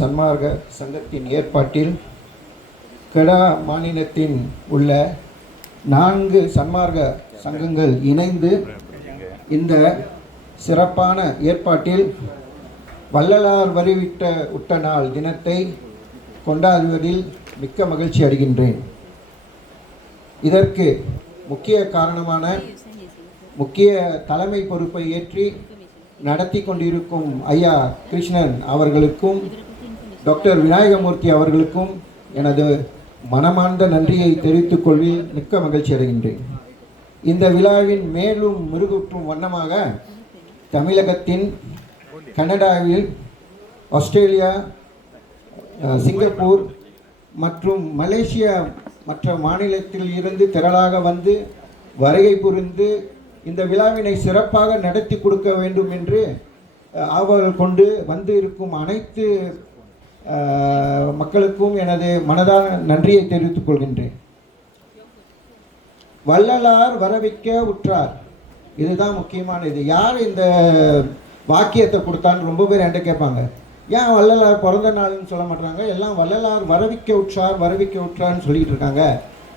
சன்மார்க்க சங்கத்தின் ஏற்பாட்டில் கெடா மாநிலத்தின் உள்ள 4 சன்மார்க்க சங்கங்கள் இணைந்து இந்த சிறப்பான ஏற்பாட்டில் வள்ளலார் வரிவிட்ட நாள் தினத்தை கொண்டாடுவதில் மிக்க மகிழ்ச்சி அடைகின்றேன். இதற்கு முக்கிய காரணமான முக்கிய தலைமை பொறுப்பை ஏற்றி நடத்தி கொண்டிருக்கும் ஐயா கிருஷ்ணன் அவர்களுக்கும் டாக்டர் விநாயகமூர்த்தி அவர்களுக்கும் எனது மனமார்ந்த நன்றியை தெரிவித்துக் கொள்வதில் மிக்க மகிழ்ச்சி அடைகின்றேன். இந்த விழாவின் மேலும் மெருகூட்டும் வண்ணமாக தமிழகத்தின் கனடாவில், ஆஸ்திரேலியா, சிங்கப்பூர் மற்றும் மலேசியா மற்ற மாநிலத்தில் இருந்து திரளாக வந்து வருகை புரிந்து இந்த விழாவினை சிறப்பாக நடத்தி கொடுக்க வேண்டும் என்று ஆவல் கொண்டு வந்து இருக்கும் அனைத்து மக்களுக்கும் எனது மனதான நன்றியை தெரிவித்துக் கொள்கின்றேன். வள்ளலார் வரவிக்க உற்றார், இதுதான் முக்கியமான இது. யார் இந்த வாக்கியத்தை கொடுத்தான்னு ரொம்ப பேர் என்கிட்ட கேட்பாங்க. ஏன் வள்ளலார் பிறந்த நாள்னு சொல்ல மாட்டாங்க, எல்லாம் வள்ளலார் வரவிக்க உற்றார்னு சொல்லிட்டு இருக்காங்க.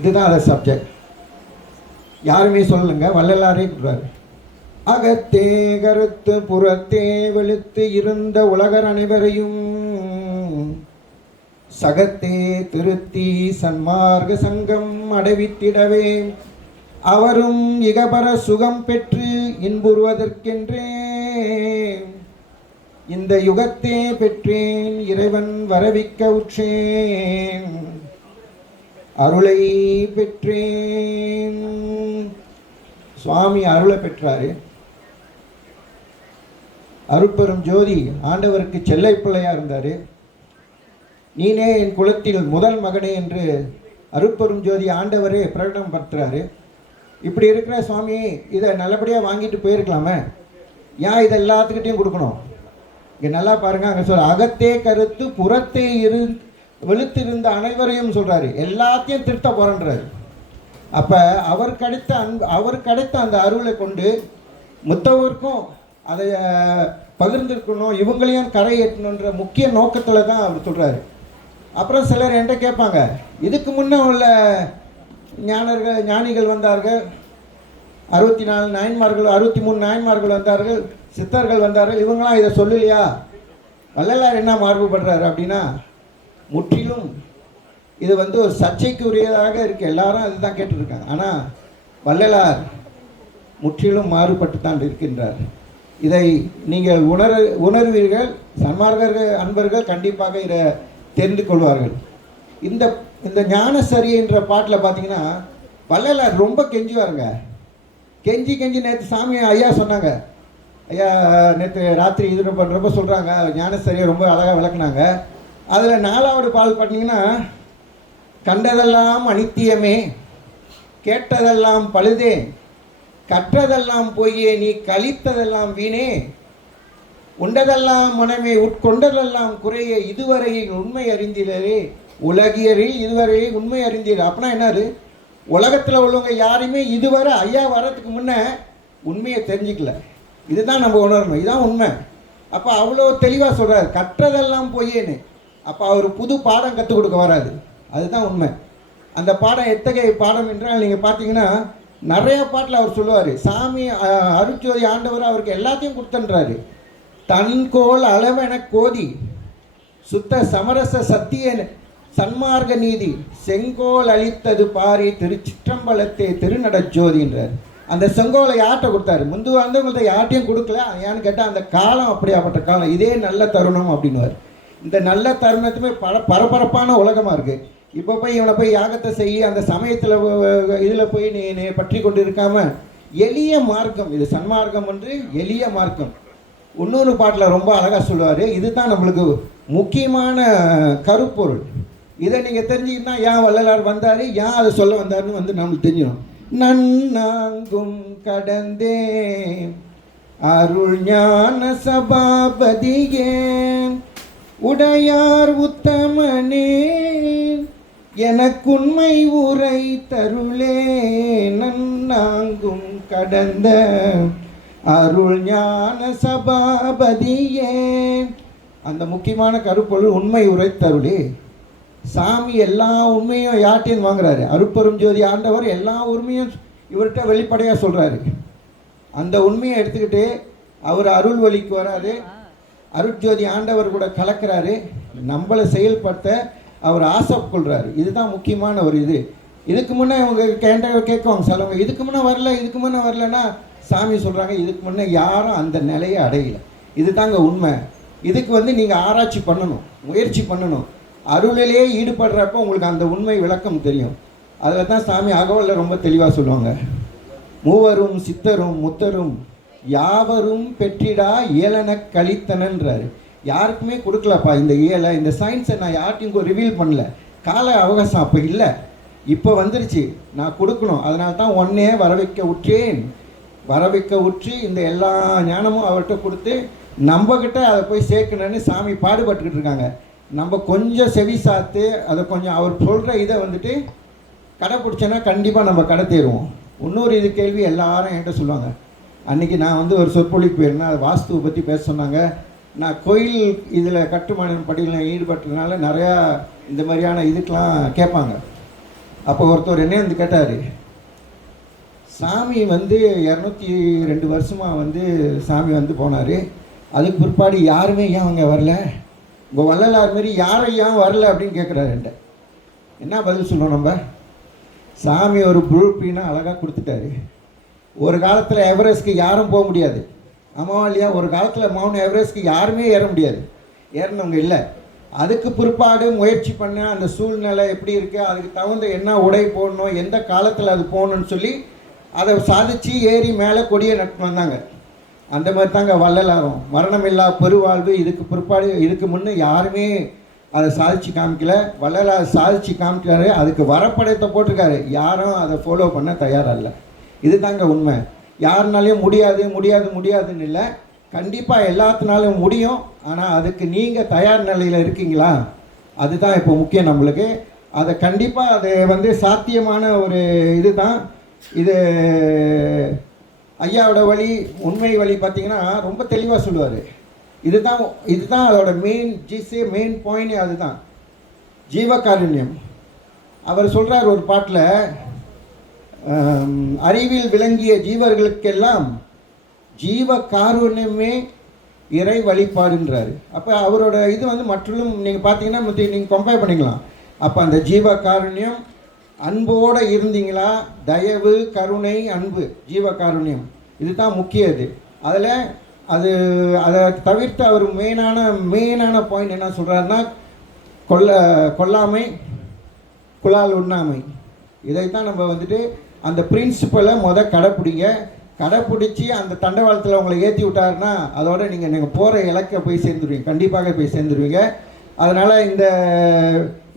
இதுதான் அதை சப்ஜெக்ட். யாருமே சொல்லலைங்க, வள்ளலாரே கொடுறாரு. அகத்தே கருத்து புறத்தே வெளுத்து இருந்த உலகர் அனைவரையும் சகத்தே திருத்தி சன்மார்க்க சங்கம் அடைவித்திடவே அவரும் இகபர சுகம் பெற்று இன்புறுவதற்கென்றே இந்த யுகத்தே பெற்றேன் இறைவன் வரவிக்க உற்றேன் அருளை பெற்றேன். சுவாமி அருளை பெற்றாரு. அருட்பெரும் ஜோதி ஆண்டவருக்கு செல்லை பிள்ளையா இருந்தார். நீனே என் குலத்தில் முதல் மகனே என்று அருட்பெரும் ஜோதி ஆண்டவரே பிரகடனம் படுத்துறாரு. இப்படி இருக்கிற சுவாமி இதை நல்லபடியாக வாங்கிட்டு போயிருக்கலாமே, ஏன் இதை எல்லாத்துக்கிட்டையும் கொடுக்கணும்? இங்கே நல்லா பாருங்க, அங்கே சொல்ற அகத்தே கருத்து புறத்தே வெளுத்திருந்த அனைவரையும் சொல்றாரு, எல்லாத்தையும் திருத்த போறன்றாரு. அப்போ அவர் கிடைத்த அந்த அருளை கொண்டு முத்தவருக்கும் அதை பகிர்ந்துருக்கணும், இவங்களையும் கரை ஏற்றணுன்ற முக்கிய நோக்கத்தில் தான் அவர் சொல்கிறாரு. அப்புறம் சிலர் என்கிட்ட கேட்பாங்க, இதுக்கு முன்னே உள்ள ஞானிகள் வந்தார்கள், 64 நாயன்மார்கள் 63 நாயன்மார்கள் வந்தார்கள், சித்தர்கள் வந்தார்கள், இவங்களாம் இதை சொல்லலையா? வள்ளலார் என்ன மாறுபடுறாரு அப்படின்னா, முற்றிலும் இது ஒரு சர்ச்சைக்கு உரியதாக இருக்குது. எல்லாரும் அதுதான் கேட்டுருக்காங்க. ஆனால் வள்ளலார் முற்றிலும் மாறுபட்டு தான் இருக்கின்றார். இதை நீங்கள் உணர்வீர்கள். சன்மார்க்கர்கள் அன்பர்கள் கண்டிப்பாக இதை தெரிந்து கொள்வார்கள். இந்த ஞானசரியன்ற பாட்டில் பார்த்தீங்கன்னா வள்ளலார் ரொம்ப கெஞ்சுவாருங்க. கெஞ்சி நேற்று சாமி ஐயா சொன்னாங்க. ஐயா நேற்று ராத்திரி இது பண்ணுறப்ப சொல்கிறாங்க, ஞானசரியை ரொம்ப அழகாக விளக்குனாங்க. அதில் 4வது பால் பார்த்தீங்கன்னா, கண்டதெல்லாம் அனித்தியமே, கேட்டதெல்லாம் பழுதே, கற்றதெல்லாம் பொய்யே, நீ கழித்ததெல்லாம் வீணே, உண்டதெல்லாம் மனமே, உட்கொண்டதெல்லாம் குறையே, இதுவரையில் உண்மை அறிந்தீரே, உலகியரில் இதுவரை உண்மை அறிந்தீர். அப்படின்னா என்னாரு? உலகத்தில் உள்ளவங்க யாருமே இதுவரை ஐயா வரத்துக்கு முன்னே உண்மையை தெரிஞ்சிக்கல. இதுதான் நம்ம உணரணும், இதுதான் உண்மை. அப்போ அவ்வளோ தெளிவாக சொல்கிறார், கற்றதெல்லாம் பொய்யேன்னு. அப்போ அவர் புது பாடம் கற்றுக் கொடுக்க வராது, அதுதான் உண்மை. அந்த பாடம் எத்தகைய பாடம் என்றால், நீங்கள் பார்த்தீங்கன்னா நிறைய பாட்டில் அவர் சொல்லுவார், சாமி அருட்ஜோதி ஆண்டவர் அவருக்கு எல்லாத்தையும் கொடுத்தன்றாரு. தன்கோல் அளவென கோதி சுத்த சமரச சத்திய சன்மார்க்க நீதி செங்கோல் அளித்தது பாரி திருச்சிற்றம்பலத்தை திருநடச்சோதின்றார். அந்த செங்கோலை யார்கிட்ட கொடுத்தாரு? முந்து வந்தவங்கள்ட்ட யார்ட்டையும் கொடுக்கல. ஏன்னு கேட்டால் அந்த காலம் அப்படியாப்பட்ட காலம், இதே நல்ல தருணம் அப்படின்னுவார். இந்த நல்ல தருணத்துமே பரபரப்பான உலகமாக இருக்குது. இப்போ போய் இவனை போய் யாகத்தை செய்ய அந்த சமயத்தில் இதில் போய் நீ பற்றி கொண்டு இருக்காமல் எளிய மார்க்கம் இது, சன்மார்க்கம் ஒன்று எளிய மார்க்கம். இன்னொரு பாட்டில் ரொம்ப அழகாக சொல்லுவார், இதுதான் நம்மளுக்கு முக்கியமான கருப்பொருள். இதை நீங்கள் தெரிஞ்சுக்கிட்டா ஏன் வள்ளலார் வந்தார், ஏன் அதை சொல்ல வந்தாருன்னு நம்மளுக்கு தெரிஞ்சிடும். நன்னாங்கும் கடந்தே அருள் ஞான சபாபதியே உடையார் உத்தமனே எனக்குண்மை உரை தருளே நன்னாங்கும் கடந்த அருள் ஞான சபாபதியே அந்த முக்கியமான கருப்பொருள் உண்மை உரைத்தருளே. சாமி எல்லா உண்மையும் யார்கிட்டையும் வாங்குறாரு. அருட்பெரும் ஜோதி ஆண்டவர் எல்லா உண்மையும் இவர்கிட்ட வெளிப்படையாக சொல்கிறாரு. அந்த உண்மையை எடுத்துக்கிட்டு அவர் அருள் வழிக்கு வராரு, அருட்ஜோதி ஆண்டவர் கூட கலக்கிறாரு, நம்மளை செயல்படுத்த அவர் ஆசை கொள்கிறாரு. இதுதான் முக்கியமான ஒரு இது. இதுக்கு முன்னே இவங்க கேட்குவாங்க சிலவங்க, இதுக்கு முன்னே வரலன்னா சாமி சொல்கிறாங்க இதுக்கு முன்னே யாரும் அந்த நிலையை அடையலை. இது தாங்க உண்மை. இதுக்கு நீங்கள் ஆராய்ச்சி பண்ணணும், முயற்சி பண்ணணும். அருளிலேயே ஈடுபடுறப்போ உங்களுக்கு அந்த உண்மை விளக்கம் தெரியும். அதில் தான் சாமி அகவலில் ரொம்ப தெளிவாக சொல்லுவாங்க, மூவரும் சித்தரும் முத்தரும் யாவரும் பெற்றிடா இயலன கழித்தனன்றாரு. யாருக்குமே கொடுக்கலப்பா இந்த இயலை, இந்த சயின்ஸை நான் யார்ட்டையும் ரிவீல் பண்ணல. கால அவகாசம் அப்போ இல்லை, இப்போ வந்துருச்சு, நான் கொடுக்கணும். அதனால தான் ஒன்னே வர வைக்க உற்றி இந்த எல்லா ஞானமும் அவர்கிட்ட கொடுத்து நம்மக்கிட்ட அதை போய் சேர்க்கணுன்னு சாமி பாடுபட்டுக்கிட்டு இருக்காங்க. நம்ம கொஞ்சம் செவி சாத்து அதை கொஞ்சம் அவர் சொல்கிற இதை கடைப்பிடிச்சோன்னா கண்டிப்பாக நம்ம கடை தேருவோம். இன்னொரு இது கேள்வி எல்லாரும் என்கிட்ட சொல்லுவாங்க. அன்றைக்கி நான் ஒரு சொற்பொழிக்கு போயிருந்தேன், அது வாஸ்துவை பற்றி பேச சொன்னாங்க. நான் கோயில் இதில் கட்டுமான படியில் ஈடுபட்டதுனால நிறையா இந்த மாதிரியான இதுக்கெலாம் கேட்பாங்க. அப்போ ஒருத்தர் என்ன கேட்டார், சாமி 202 வருஷமாக சாமி போனார், அதுக்கு பிற்பாடு யாருமே ஏன் அவங்க வரல, உங்கள் வள்ளலார் மாரி யாரும் ஏன் வரல அப்படின்னு கேட்குறாரு. என்கிட்ட என்ன பதில் சொல்லுவோம் நம்ம? சாமி ஒரு ப்ளூ-பிரிண்ட்னா அழகாக கொடுத்துட்டாரு. ஒரு காலத்தில் எவரெஸ்ட்க்கு யாரும் போக முடியாது, ஆமாவா இல்லையா? ஒரு காலத்தில் மவுண்ட் எவரெஸ்ட்க்கு யாருமே ஏற முடியாது, ஏறினவங்க இல்லை. அதுக்கு பிற்பாடு முயற்சி பண்ண அந்த சூழ்நிலை எப்படி இருக்குது, அதுக்கு தகுந்த என்ன உடை போடணும், எந்த காலத்தில் அது போகணுன்னு சொல்லி அதை சாதித்து ஏறி மேலே கொடியை நட்டு வந்தாங்க. அந்த மாதிரி தாங்க வள்ளலாரும் மரணமில்லா பெருவாழ்வு. இதுக்கு பிற்பாடு இதுக்கு முன்னே யாருமே அதை சாதிச்சு காமிக்கல. வள்ளலார் சாதிச்சு காமிக்கிறாரு, அதுக்கு வரப்படையத்தை போட்டிருக்காரு, யாரும் அதை ஃபாலோ பண்ண தயாராக இல்லை. இது தாங்க உண்மை. யாருனாலையும் முடியாதுன்னு இல்லை, கண்டிப்பாக எல்லாத்தினாலும் முடியும். ஆனால் அதுக்கு நீங்கள் தயார் நிலையில் இருக்கீங்களா, அதுதான் இப்போ முக்கியம் நம்மளுக்கு. அதை கண்டிப்பாக அது சாத்தியமான ஒரு இது தான் இது. ஐயாவோட வழி, உண்மை வழி பார்த்திங்கன்னா ரொம்ப தெளிவாக சொல்லுவார். இதுதான் அதோட மெயின் பாயிண்ட். அதுதான் ஜீவகாருண்யம். அவர் சொல்கிறார் ஒரு பாட்டில், அறிவில் விளங்கிய ஜீவர்களுக்கெல்லாம் ஜீவ காருண்யமே இறை வழிபாடுன்றாரு. அப்போ அவரோட இது மற்றலும் நீங்கள் பார்த்தீங்கன்னா நீங்கள் கம்பேர் பண்ணிக்கலாம். அப்போ அந்த ஜீவ காருண்யம் அன்போடு இருந்தீங்களா, தயவு கருணை அன்பு ஜீவ காருண்யம் இதுதான் முக்கியது. அதில் அதை தவிர்த்து அவர் மெயினான பாயிண்ட் என்ன சொல்கிறாருன்னா, கொல்லாமை குலால் உண்ணாமை. இதைத்தான் நம்ம அந்த பிரின்சிபலை கடைப்பிடிச்சி அந்த தண்டவாளத்தில் உங்களை ஏற்றி விட்டாருன்னா அதோட நீங்கள் போகிற இலக்கை போய் சேர்ந்துருவீங்க, கண்டிப்பாக போய் சேர்ந்துருவீங்க. அதனால்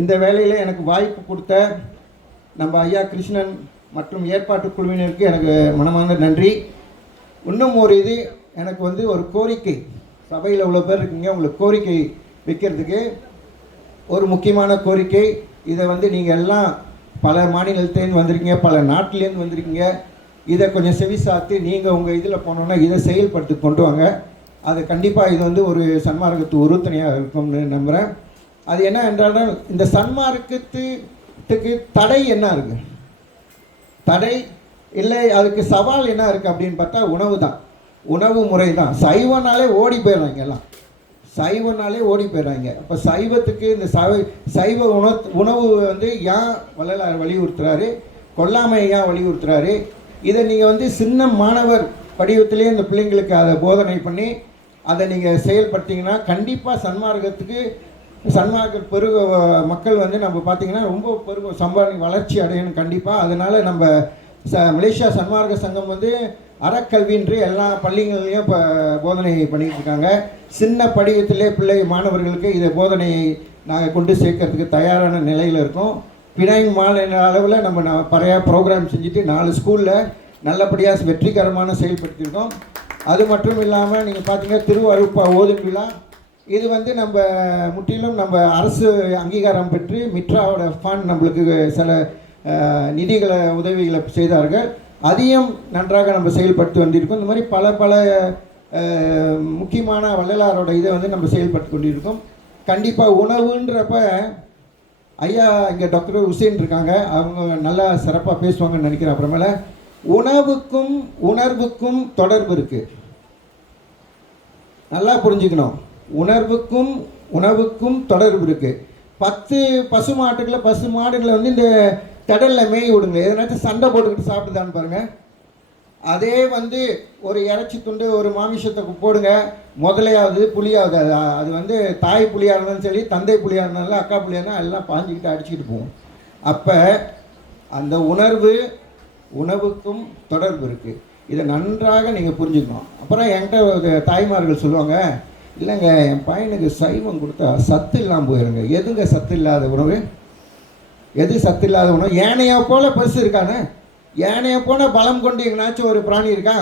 இந்த வேலையில் எனக்கு வாய்ப்பு கொடுத்த நம்ம ஐயா கிருஷ்ணன் மற்றும் ஏற்பாட்டு குழுவினருக்கு எனக்கு மனமார்ந்த நன்றி. இன்னும் ஒரு இது எனக்கு ஒரு கோரிக்கை, சபையில் இவ்வளோ பேர் இருக்கீங்க, உங்களுக்கு கோரிக்கை வைக்கிறதுக்கு ஒரு முக்கியமான கோரிக்கை. இதை நீங்கள் எல்லாம் பல மாநிலத்திலேருந்து வந்திருக்கீங்க, பல நாட்டிலேருந்து வந்திருக்கீங்க. இதை கொஞ்சம் செவிசாத்து நீங்கள் உங்கள் இதில் போனோன்னா இதை செயல்படுத்தி கொண்டு வாங்க. அது கண்டிப்பாக இது ஒரு சன்மார்க்கத்து உறுதுணையாக இருக்கும்னு நம்புகிறேன். அது என்ன என்றால், இந்த சன்மார்க்கத்துக்கு தடை என்ன இருக்குது, தடை இல்லை அதுக்கு சவால் என்ன இருக்குது அப்படின்னு பார்த்தா உணவு தான், உணவு முறை தான். சைவனாலே ஓடி போயிடுறாங்க எல்லாம், சைவனாலே ஓடி போயிடுறாங்க. அப்போ சைவத்துக்கு இந்த சைவ உணவு ஏன் வள்ளலார் வலியுறுத்துறாரு, கொல்லாமை ஏன் வலியுறுத்துறாரு, இதை நீங்கள் சின்ன மாணவர் படிவத்திலே இந்த பிள்ளைங்களுக்கு அதை போதனை பண்ணி அதை நீங்கள் செயல்படுத்திங்கன்னா கண்டிப்பாக சன்மார்க்க மக்கள் நம்ம பார்த்திங்கன்னா ரொம்ப வளர்ச்சி அடையணும் கண்டிப்பாக. அதனால் நம்ம மலேசியா சன்மார்க்க சங்கம் அறக்கல்வின்று எல்லா பள்ளிகள்லையும் இப்போ போதனை பண்ணிகிட்டு இருக்காங்க. சின்ன படிவத்திலே மாணவர்களுக்கு இதை போதனையை நாங்கள் கொண்டு சேர்க்கறதுக்கு தயாரான நிலையில் இருக்கோம். பினாங் மால் என்ற அளவில் நம்ம பறையா ப்ரோக்ராம் செஞ்சுட்டு 4 ஸ்கூலில் நல்லபடியாக வெற்றிகரமான செயல்படுத்தியிருக்கோம். அது மட்டும் இல்லாமல் நீங்கள் பார்த்தீங்கன்னா திருவருட்பா ஓதும் விழா, இது நம்ம முற்றிலும் நம்ம அரசு அங்கீகாரம் பெற்று மிட்ராவோட ஃபண்ட் நம்மளுக்கு சில நிதிகளை உதவிகளை செய்தார்கள். அதையும் நன்றாக நம்ம செயல்படுத்தி வந்திருக்கோம். இந்த மாதிரி பல முக்கியமான வள்ளலாரோட இதை வந்து நம்ம செயல்பட்டு கொண்டிருக்கோம். கண்டிப்பாக உணவுன்றப்ப ஐயா இங்கே டாக்டர் உசேன் இருக்காங்க, அவங்க நல்லா சிறப்பாக பேசுவாங்கன்னு நினைக்கிறேன். அப்புறமேல உணவுக்கும் உணர்வுக்கும் தொடர்பு இருக்குது, நல்லா புரிஞ்சுக்கணும். உணவுக்கும் தொடர்பு இருக்குது. 10 பசு மாடுகளை வந்து இந்த திடலில் மேய் விடுங்க, எதனாச்சும் சண்டை போட்டுக்கிட்டு சாப்பிடுதான்னு பாருங்கள். அதே வந்து ஒரு இறைச்சி துண்டு ஒரு மாமிசத்தை போடுங்க, முதலையாவது புலியாவது, அது வந்து தாய் புலியாக இருந்தாலும் சரி, தந்தை புலியாக இருந்தாலும், அக்கா புலியாக இருந்தாலும் எல்லாம் பாஞ்சிக்கிட்டு அடிச்சுக்கிட்டு போகும். அப்போ அந்த உணவுக்கும் தொடர்பு இருக்குது. இதை நன்றாக நீங்கள் புரிஞ்சுக்கணும். அப்புறம் என்கிட்ட தாய்மார்கள் சொல்லுவாங்க, இல்லைங்க என் பையனுக்கு சைவம் கொடுத்தா சத்து இல்லாமல் போயிருங்க. எதுங்க சத்து இல்லாத உணவு? எது சத்து இல்லாத உணவு? யானையை போல பசு இருக்கானே, யானையை போல பலம் கொண்டு எங்கேனாச்சும் ஒரு பிராணி இருக்கா?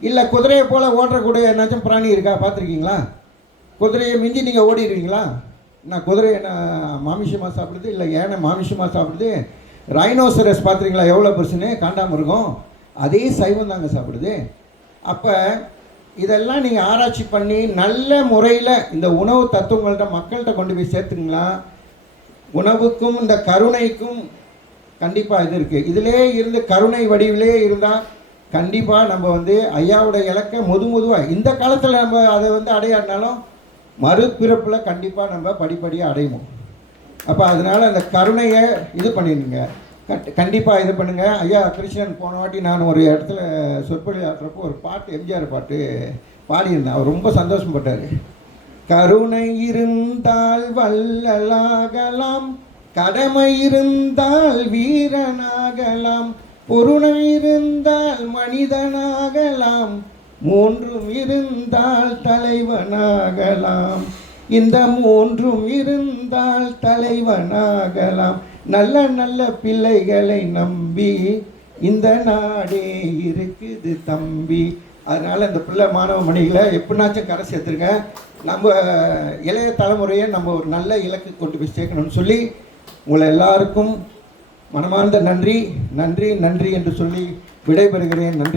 இல்லை குதிரையை போல் ஓட்டக்கூடிய என்னாச்சும் பிராணி இருக்கா? பார்த்துருக்கீங்களா? குதிரையை மிஞ்சி நீங்கள் ஓடிடுவீங்களா? நான் குதிரை என்ன மாமிசமாக சாப்பிடுது, இல்லை யானை மாமிசமாக சாப்பிடுது. ரைனோசரஸ் பார்த்துருக்கீங்களா எவ்வளோ பெருசுன்னு? காண்டாமிருகம். அதே சைவம் தாங்க சாப்பிடுது. அப்போ இதெல்லாம் நீங்கள் ஆராய்ச்சி பண்ணி நல்ல முறையில் இந்த உணவு தத்துவங்கள்ட்ட மக்கள்கிட்ட கொண்டு போய் சேர்த்துங்களா. உணவுக்கும் இந்த கருணைக்கும் கண்டிப்பாக இது இருக்குது. இதிலே இருந்து கருணை வடிவிலே இருந்தால் கண்டிப்பாக நம்ம வந்து ஐயாவோட இலக்கை மெதுவாக இந்த காலத்தில் நம்ம அதை வந்து அடையாடினாலும் மறுபிறப்பில் கண்டிப்பாக நம்ம படிப்படியாக அடைவோம். அப்போ அதனால் அந்த கருணையை இது பண்ணிடுங்க, கண்டிப்பாக இது பண்ணுங்கள். ஐயா கிருஷ்ணன் போன வாட்டி நான் ஒரு இடத்துல சொற்பொழி ஆற்றுறப்போ ஒரு பாட்டு, எம்ஜிஆர் பாட்டு பாடியிருந்தேன். அவர் ரொம்ப சந்தோஷப்பட்டார். கருணை இருந்தால் வள்ளலாகலாம், கடமை இருந்தால் வீரனாகலாம், பொருணை இருந்தால் மனிதனாகலாம், மூன்றும் இருந்தால் தலைவனாகலாம், இந்த மூன்றும் இருந்தால் தலைவனாகலாம், நல்ல நல்ல பிள்ளைகளை நம்பி இந்த நாடே இருக்குது தம்பி. அதனால் இந்த பிள்ளை மாணவ மணிகளை எப்படினாச்சும் கரை சேர்த்துருங்க. நம்ம இளைய தலைமுறையை நம்ம ஒரு நல்ல இலக்கு கொண்டு போய் சேர்க்கணும்னு சொல்லி உங்களை எல்லாருக்கும் மனமார்ந்த நன்றி நன்றி நன்றி என்று சொல்லி விடைபெறுகிறேன். நன்றி.